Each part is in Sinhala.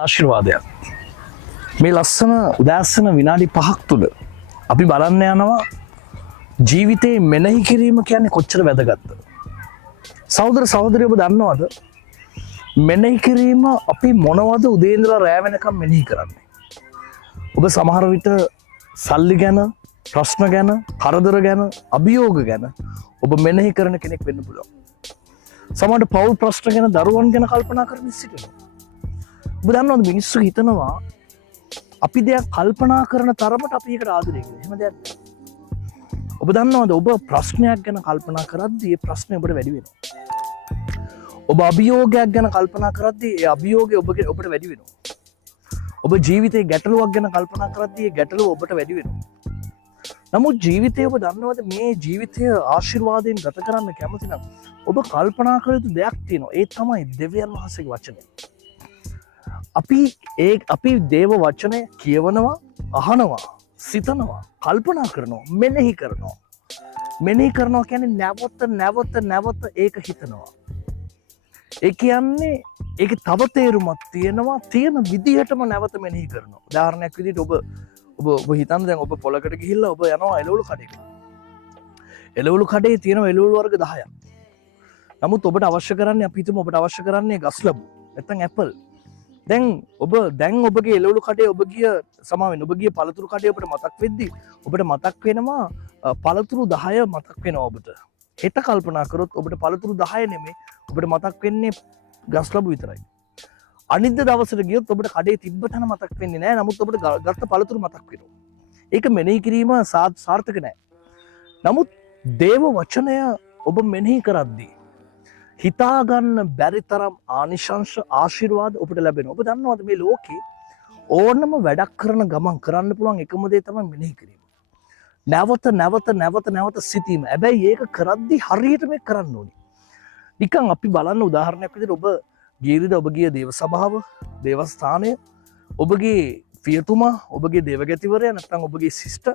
ආශිර්වාදයක්. මේ ලස්සන උදෑසන විනාඩි 5ක් තුල අපි බලන්න යනවා ජීවිතේ මෙනෙහි කිරීම කියන්නේ කොච්චර වැදගත්ද? සහෝදර සහෝදරිය ඔබ දන්නවද? මෙනෙහි කිරීම අපි මොනවද උදේ ඉඳලා රෑ වෙනකම් මෙනෙහි කරන්නේ? ඔබ සමහර විට සල්ලි ගැන, ප්‍රශ්න ගැන, කරදර ගැන, අභියෝග ගැන ඔබ මෙනෙහි කරන කෙනෙක් වෙන්න පුළුවන්. සමහරට පෞල් ප්‍රශ්න ගැන, දරුවන් ගැන කල්පනා කරමින් සිටිනවා. ඔබ දන්නවද මිනිස්සු හිතනවා අපි දෙයක් කල්පනා කරන තරමට අපි ඒකට ආදරය කරනවා. එහෙම දෙයක් නෑ. ඔබ දන්නවද ඔබ ප්‍රශ්නයක් ගැන කල්පනා කරද්දී ඒ ප්‍රශ්නේ ඔබට වැඩි වෙනවා. ඔබ අභියෝගයක් ගැන කල්පනා කරද්දී ඒ අභියෝගය ඔබට වැඩි වෙනවා. ඔබ ජීවිතේ ගැටලුවක් ගැන කල්පනා කරද්දී ඒ ගැටලුව ඔබට වැඩි වෙනවා. නමුත් ජීවිතේ ඔබ දන්නවද මේ ජීවිතය ආශිර්වාදයෙන් ගත කරන්න කැමති නම් ඔබ කල්පනා කළ යුතු දෙයක් තියෙනවා. ඒ තමයි දෙවියන් වහන්සේගේ වචනය. අපි දේව වචනය කියවනවා, අහනවා, සිතනවා, කල්පනා කරනවා, මෙනෙහි කරනවා. මෙනෙහි කරනවා කියන්නේ නැවත ඒක හිතනවා. ඒ කියන්නේ ඒක තව තේරුමක් තියෙනවා, තියෙන විදිහටම නැවත මෙනෙහි කරනවා. උදාහරණයක් විදිහට ඔබ හිතන්න දැන් ඔබ පොලකට ගිහිල්ලා ඔබ යනවා එළවලු කඩේකට. එළවලු කඩේ තියෙන එළවලු වර්ග 10ක්. නමුත් ඔබට අවශ්‍ය කරන්නේ අපි හිතමු ඔබට අවශ්‍ය කරන්නේ ගස් ලැබු. නැත්නම් ඇපල්. දැන් ඔබගේ එළවලු කඩේ ඔබ ගිය පළතුරු කඩේ ඔබට මතක් වෙද්දි ඔබට මතක් වෙනවා පළතුරු 10 මතක් වෙනවා ඔබට. හෙට කල්පනා කරොත් ඔබට පළතුරු 10 නෙමෙයි ඔබට මතක් වෙන්නේ ගස් ලැබු විතරයි. අනිද්ද දවසට ගියොත් ඔබට කඩේ තිබ්බ තැන මතක් වෙන්නේ නැහැ. නමුත් ඔබට ගත්ත පළතුරු මතක් වෙනවා. ඒක මෙනෙහි කිරීම සාර්ථක නැහැ. නමුත් දේව වචනය ඔබ මෙනෙහි කරද්දී හිතාගන්න බැරි තරම් ආනිශංශ ආශිර්වාද ඔබට ලැබෙනවා. ඔබ දන්නවද මේ ලෝකේ ඕනම වැඩක් කරන ගමන් කරන්න පුළුවන් එකම දේ තමයි මෙනෙහි කිරීම. නැවත සිතීම. හැබැයි ඒක කරද්දී හරියට මේක කරන්න ඕනේ. නිකන් අපි බලන්න උදාහරණයක් විදිහට ඔබ ඔබගේ දේව සභාව, දේවස්ථානය, ඔබගේ පියතුමා, ඔබගේ දේවගැතිවරයා නැත්නම් ඔබගේ සිස්ටර්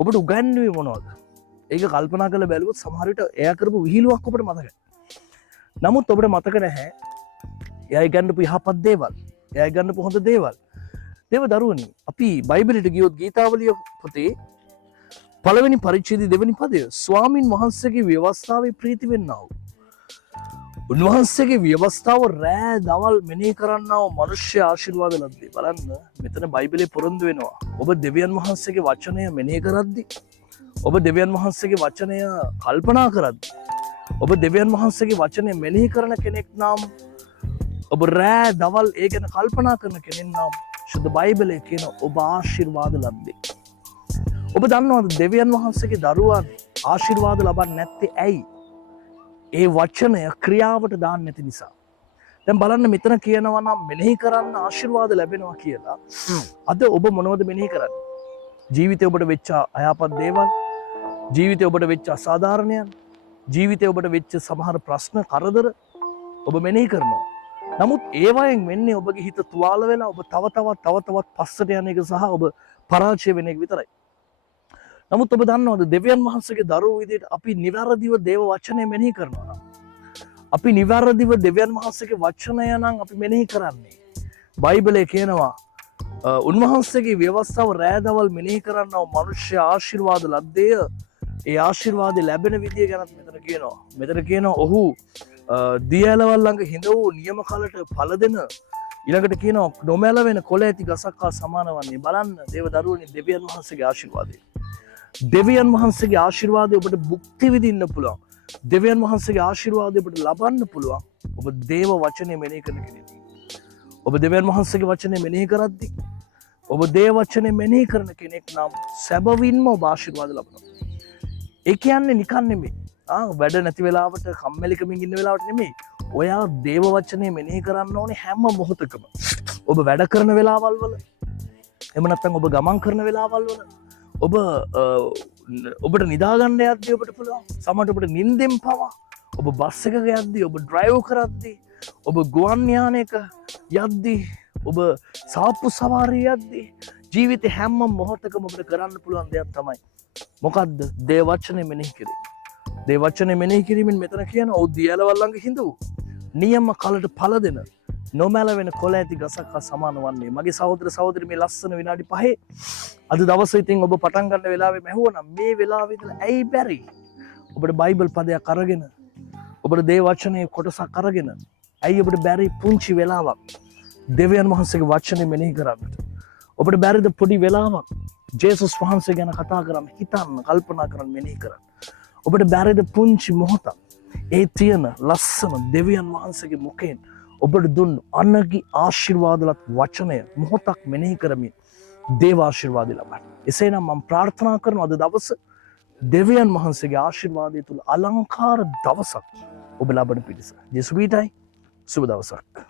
ඔබට උගන්වුවේ මොනවද? ඒක කල්පනා කරලා බැලුවොත් සමහර විට එයා කරපු විහිළුවක් ඔබට මතකයි. නමුත් ඔබට මතක නැහැ එයා ඉගන්වපු යහපත් දේවල්, එයා ඉගන්වපු හොඳ දේවල්. දේව දරුවනි, අපි බයිබලෙට ගියොත් ගීතාවලිය පොතේ පළවෙනි පරිච්ඡේදයේ දෙවෙනි පදය ස්වාමින් වහන්සේගේ ව්‍යවස්ථාවේ ප්‍රීති වෙන්නා වූ උන්වහන්සේගේ ව්‍යවස්ථාව රෑ දවල් මෙනෙහි කරන්නා වූ මිනිස්ය ආශිර්වාද ලද්දේ. බලන්න මෙතන බයිබලේ පොරොන්දු වෙනවා. ඔබ දෙවියන් වහන්සේගේ වචනය මෙනෙහි කරද්දී, ඔබ දෙවියන් වහන්සේගේ වචනය කල්පනා කරද්දී, ඔබ දෙවියන් වහන්සේගේ වචනය මෙනෙහි කරන කෙනෙක් නම්, ඔබ රෑ දවල් ඒ ගැන කල්පනා කරන කෙනෙක් නම් සුද්ධ බයිබලයේ කියන ඔබ ආශිර්වාද ලද්දේ. ඔබ දන්නවද දෙවියන් වහන්සේගේ දරුවන් ආශිර්වාද ලබන්නේ නැත්තේ ඇයි? ඒ වචනය ක්‍රියාවට දාන්න නැති නිසා. දැන් බලන්න මෙතන කියනවා නම් මෙනෙහි කරන්න ආශිර්වාද ලැබෙනවා කියලා. අද ඔබ මොනවද මෙනෙහි කරන්නේ? ජීවිතේ ඔබට වෙච්ච අයහපත් දේවල්, ජීවිතේ ඔබට වෙච්ච අසාධාරණයන්, ජීවිතේ ඔබට වෙච්ච සමහර ප්‍රශ්න, කරදර ඔබ මෙනෙහි කරනවා. නමුත් ඒවයෙන් වෙන්නේ ඔබගේ හිත තුවාල වෙලා ඔබ තව තවත් පස්සට යන එක සහ ඔබ පරාජය වෙන එක විතරයි. නමුත් ඔබ දන්නවද දෙවියන් වහන්සේගේ දරුවෝ විදිහට අපි නිවැරදිව දේව වචනය මෙනෙහි කරනවා නම්, අපි නිවැරදිව දෙවියන් වහන්සේගේ වචනය නම් අපි මෙනෙහි කරන්නේ. බයිබලයේ කියනවා උන්වහන්සේගේ ව්‍යවස්ථාව රෑදවල් මෙනෙහි කරන්නව මිනිස්ය ආශිර්වාද ලද්දේය. ඒ ආශිර්වාදය ලැබෙන විදිය ගැනත් මෙතන කියනවා. මෙතන කියනවා ඔහු දියැලවල් ළඟ හිඳ වූ නියම කලට ඵල දෙන, ඊළඟට කියනවා නොමැල වෙන කොළ ඇති ගසක් හා සමාන වන්නේ. බලන්න දේව දරුවනි, දෙවියන් වහන්සේගේ ආශිර්වාදය. දෙවියන් වහන්සේගේ ආශිර්වාදය ඔබට භුක්ති විඳින්න පුළුවන්. දෙවියන් වහන්සේගේ ආශිර්වාදය ඔබට ලබන්න පුළුවන්. ඔබ දේව වචනය මෙනෙහි කරන කෙනෙක්. ඔබ දෙවියන් වහන්සේගේ වචනය මෙනෙහි කරද්දී, ඔබ දේව වචනය මෙනෙහි කරන කෙනෙක් නම් සැබවින්ම ඔබ ආශිර්වාද ලබනවා. ඒ කියන්නේ නිකන් නෙමෙයි. වැඩ නැති වෙලාවට, කම්මැලිකමින් ඉන්න වෙලාවට නෙමෙයි. ඔයා දේව වචනය මෙනෙහි කරන්න ඕනේ හැම මොහොතකම. ඔබ වැඩ කරන වෙලාවල් වල, එහෙම නැත්නම් ඔබ ගමන් කරන වෙලාවල් වල, ඔබට නිදාගන්න යද්දී ඔබට පුළුවන්. සමහරට ඔබට නිින්දෙන් පවා, ඔබ බස් එකක යද්දී, ඔබ ඩ්‍රයිව් කරද්දී, ඔබ ගුවන් යානයක යද්දී, ඔබ සාප්පු සවාරිය යද්දී, ජීවිතේ හැම මොහොතකම ඔබට කරන්න පුළුවන් දෙයක් තමයි මොකද්ද? දේව වචනය මෙනෙහි කිරීම. දේව වචනය මෙනෙහි කිරීමෙන් මෙතන කියන ඔව් දියැලවල් ළඟ හිඳ වූ නියම කලට ඵල දෙන නොමැල වෙන කොළ ඇති ගසක් හා සමාන වන්නේ. මගේ සහෝදර සහෝදරි මේ ලස්සන විනාඩි 5 අද දවසේ ඉතින් ඔබ පටන් ගන්න වෙලාවේ මැහුවනම් මේ වෙලාවේ ඉඳලා ඇයි බැරි ඔබට බයිබල් පදයක් අරගෙන ඔබට දේව වචනයේ කොටසක් අරගෙන ඇයි ඔබට බැරි පුංචි වෙලාවක් දෙවියන් වහන්සේගේ වචනේ මෙනෙහි කරන්නට ඔබට බැරිද පොඩි වෙලාවක් ජේසුස් වහන්සේ ගැන කතා කරන්න හිතන්න කල්පනා කරන්න මෙනෙහි කරන්න ඔබට බැරිද පුංචි මොහොතක් ඒ තියෙන ලස්සන දෙවියන් වහන්සේගේ මුඛයෙන් ඔබට දුන්නු අනගි ආශිර්වාදලත් වචනය මොහොතක් මෙනෙහි කරමින් දේව ආශිර්වාද ලබන්න. එසේනම් මම ප්‍රාර්ථනා කරනවා අද දවස දෙවියන් වහන්සේගේ ආශිර්වාදය තුල අලංකාර දවසක් ඔබ ලබන පිණිස. ජේසුස් වීටයි සුබ දවසක්.